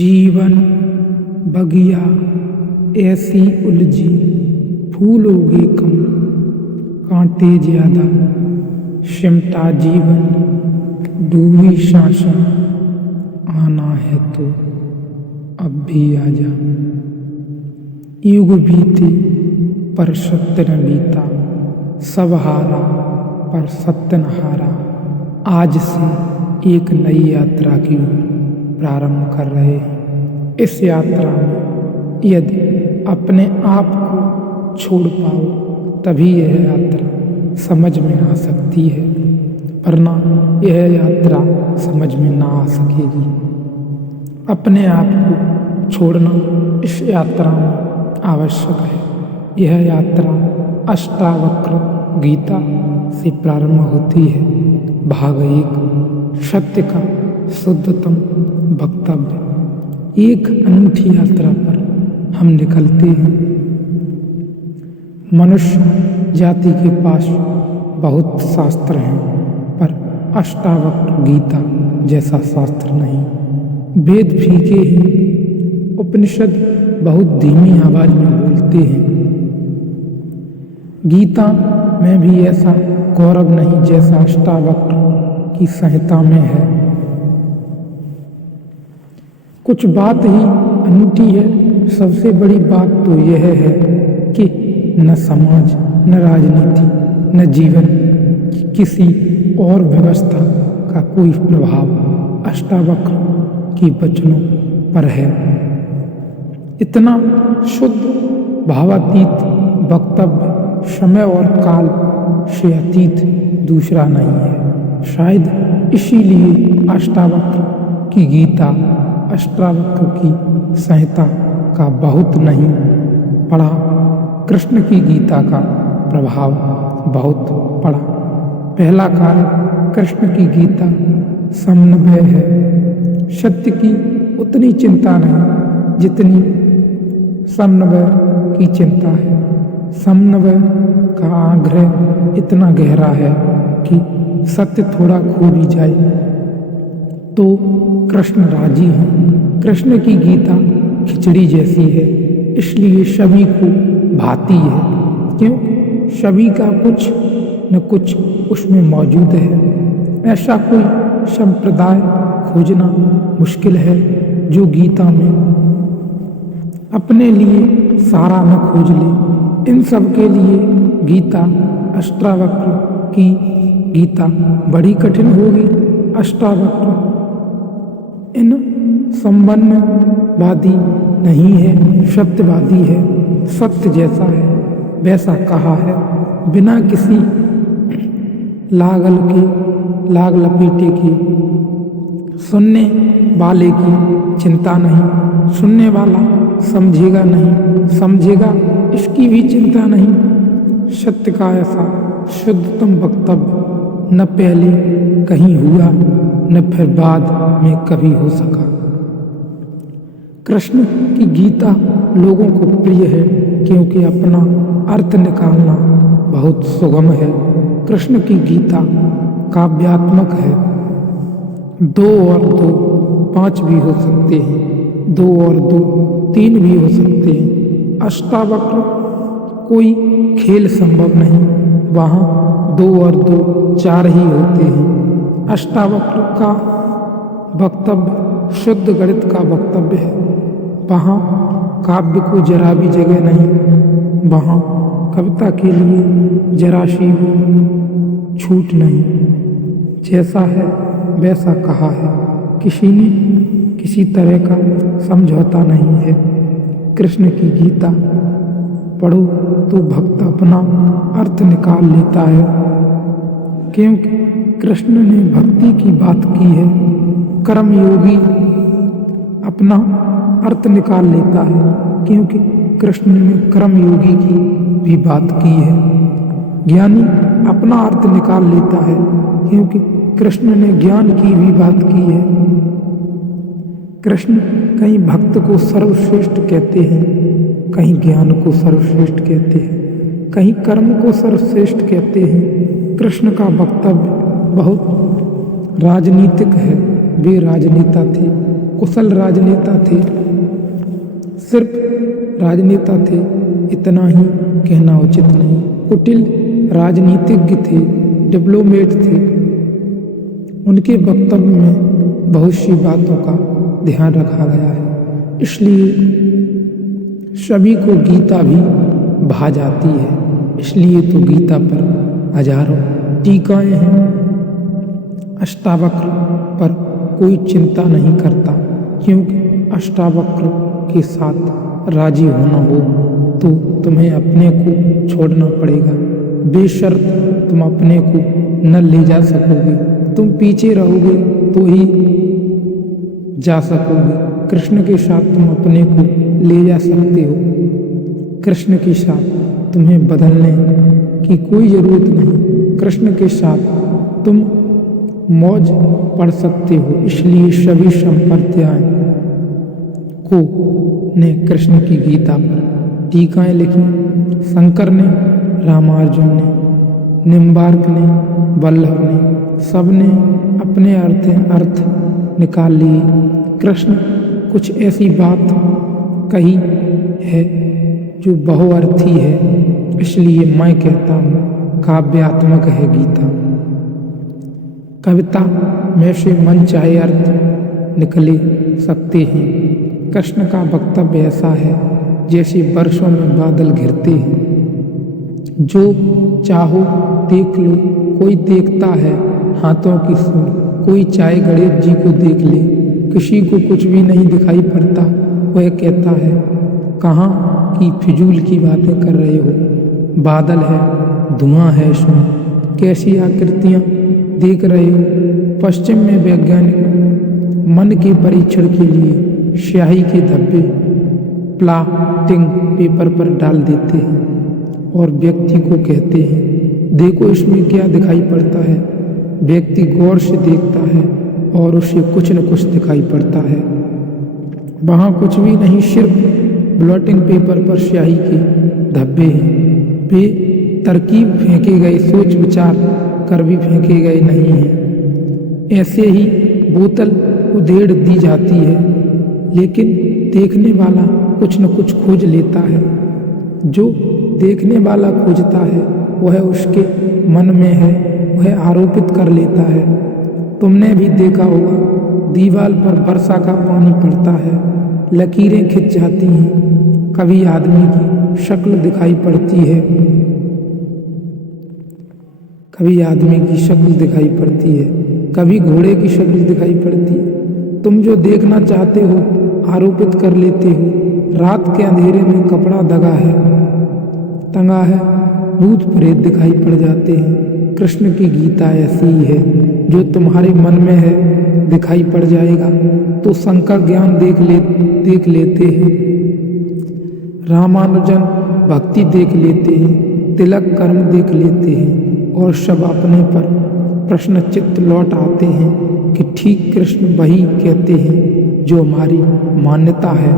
जीवन बगिया ऐसी उलझी, फूल उगे कम, कांटे ज्यादा, सिमटा जीवन, डूबी सांसें, आना है तो अब भी आजा। युग बीते पर सत्य न बीता, सब हारा पर सत्य न हारा। आज से एक नई यात्रा की ओर प्रारंभ कर रहे हैं। इस यात्रा में यदि अपने आप को छोड़ पाओ तभी यह यात्रा समझ में आ सकती है, वरना यह यात्रा समझ में ना आ सकेगी। अपने आप को छोड़ना इस यात्रा में आवश्यक है। यह यात्रा अष्टावक्र गीता से प्रारंभ होती है। भाग 1, सत्य का शुद्धतम वक्तव्य। एक अनूठी यात्रा पर हम निकलते हैं। मनुष्य जाति के पास बहुत शास्त्र हैं, पर अष्टावक्र गीता जैसा शास्त्र नहीं। वेद फीके हैं, उपनिषद बहुत धीमी आवाज में बोलते हैं। गीता में भी ऐसा गौरव नहीं जैसा अष्टावक्र की संहिता में है। कुछ बात ही अनूठी है। सबसे बड़ी बात तो यह है कि न समाज, न राजनीति, न जीवन की किसी और व्यवस्था का कोई प्रभाव अष्टावक्र की वचनों पर है। इतना शुद्ध भावातीत वक्तव्य समय और काल से अतीत दूसरा नहीं है। शायद इसीलिए अष्टावक्र की गीता, अष्टावक्र की संहिता का बहुत नहीं पड़ा, कृष्ण की गीता का प्रभाव बहुत पड़ा। पहला कार्य कृष्ण की गीता समन्वय है। सत्य की उतनी चिंता नहीं जितनी समन्वय की चिंता है। समन्वय का आग्रह इतना गहरा है कि सत्य थोड़ा खो भी जाए तो कृष्ण राजी हैं। कृष्ण की गीता खिचड़ी जैसी है, इसलिए सभी को भाती है, क्योंकि सभी का कुछ न कुछ उसमें मौजूद है। ऐसा कोई संप्रदाय खोजना मुश्किल है जो गीता में अपने लिए सारा न खोज ले। इन सब के लिए गीता, अष्टावक्र की गीता बड़ी कठिन होगी। अष्टावक्र इन संबंधवादी नहीं है, सत्यवादी है। सत्य जैसा है वैसा कहा है, बिना किसी लाग लपेटे की। सुनने वाले की चिंता नहीं, सुनने वाला समझेगा नहीं, समझेगा इसकी भी चिंता नहीं। सत्य का ऐसा शुद्धतम वक्तव्य न पहले कहीं हुआ, न फिर बाद में कभी हो सका। कृष्ण की गीता लोगों को प्रिय है क्योंकि अपना अर्थ निकालना बहुत सुगम है। कृष्ण की गीता काव्यात्मक है। 2 और 2 5 भी हो सकते हैं, 2 और 2 3 भी हो सकते हैं। अष्टावक्र कोई खेल संभव नहीं, वहाँ 2 और 2 4 ही होते हैं। अष्टावक्र का वक्तव्य शुद्ध गणित का वक्तव्य है। वहाँ काव्य को जरा भी जगह नहीं, वहाँ कविता के लिए जरा सी छूट नहीं। जैसा है वैसा कहा है, किसी ने किसी तरह का समझौता नहीं है। कृष्ण की गीता पढ़ो तो भक्त अपना अर्थ निकाल लेता है, क्योंकि कृष्ण ने भक्ति की बात की है। कर्मयोगी अपना अर्थ निकाल लेता है, क्योंकि कृष्ण ने कर्मयोगी की भी बात की है। ज्ञानी अपना अर्थ निकाल लेता है, क्योंकि कृष्ण ने ज्ञान की भी बात की है। कृष्ण कहीं भक्त को सर्वश्रेष्ठ कहते हैं, कहीं ज्ञान को सर्वश्रेष्ठ कहते हैं, कहीं कर्म को सर्वश्रेष्ठ कहते हैं। कृष्ण का वक्तव्य बहुत राजनीतिक है। वे राजनेता थे, कुशल राजनेता थे, सिर्फ राजनेता थे इतना ही कहना उचित नहीं, कुटिल राजनीतिज्ञ थे, डिप्लोमेट थे। उनके वक्तव्य में बहुत सी बातों का ध्यान रखा गया है, इसलिए सभी को गीता भी भा जाती है। इसलिए तो गीता पर हजारों टीकाएं हैं। अष्टावक्र पर कोई चिंता नहीं करता, क्योंकि अष्टावक्र के साथ राजी होना हो तो तुम्हें अपने को छोड़ना पड़ेगा। बेशर्त तुम अपने को न ले जा सकोगे, तुम पीछे रहोगे तो ही जा सकोगे। कृष्ण के साथ तुम अपने को ले जा सकते हो, कृष्ण के साथ तुम्हें बदलने की कोई ज़रूरत नहीं। कृष्ण के साथ तुम मौज पढ़ सकते हो। इसलिए सभी संप्रदाय को ने कृष्ण की गीता पर टीकाएं लिखी। शंकर ने, रामार्जुन ने, निम्बार्क ने, वल्लभ ने, सब ने अपने अर्थ निकाल लिए। कृष्ण कुछ ऐसी बात कही है जो बहुअर्थी है, इसलिए मैं कहता हूँ काव्यात्मक है गीता। कविता में से मन चाहे अर्थ निकले सकते हैं। कृष्ण का वक्तव्य ऐसा है जैसे वर्षों में बादल घिरते हैं, जो चाहो देख लो। कोई देखता है हाथों की सूंड, कोई चाहे गणेश जी को देख ले। किसी को कुछ भी नहीं दिखाई पड़ता, वह कहता है कहाँ की फिजूल की बातें कर रहे हो। बादल है, धुआं है, इसमें कैसी आकृतियाँ देख रहे हो। पश्चिम में वैज्ञानिक मन के परीक्षण के लिए स्याही के धब्बे प्लॉटिंग पेपर पर डाल देते हैं और व्यक्ति को कहते हैं देखो इसमें क्या दिखाई पड़ता है। व्यक्ति गौर से देखता है और उसे कुछ न कुछ दिखाई पड़ता है। वहाँ कुछ भी नहीं, सिर्फ ब्लॉटिंग पेपर पर स्याही के धब्बे हैं। वे तरकीब फेंके गए, सोच विचार कर भी फेंके गए नहीं हैं। ऐसे ही बोतल उधेड़ दी जाती है, लेकिन देखने वाला कुछ न कुछ खोज लेता है। जो देखने वाला खोजता है वह उसके मन में है, वह आरोपित कर लेता है। तुमने भी देखा होगा, दीवार पर वर्षा का पानी पड़ता है, लकीरें खिंच जाती हैं। कभी आदमी की शक्ल दिखाई पड़ती है, कभी आदमी की शक्ल दिखाई पड़ती है, कभी घोड़े की शक्ल दिखाई पड़ती है। तुम जो देखना चाहते हो आरोपित कर लेते हो। रात के अंधेरे में कपड़ा टंगा है, भूत प्रेत दिखाई पड़ जाते हैं। कृष्ण की गीता ऐसी ही है, जो तुम्हारे मन में है दिखाई पड़ जाएगा तो शंकर ज्ञान देख लेते हैं, रामानुजन भक्ति देख लेते हैं, तिलक कर्म देख लेते हैं और सब अपने पर प्रश्नचित्त लौट आते हैं कि ठीक कृष्ण वही कहते हैं जो हमारी मान्यता है।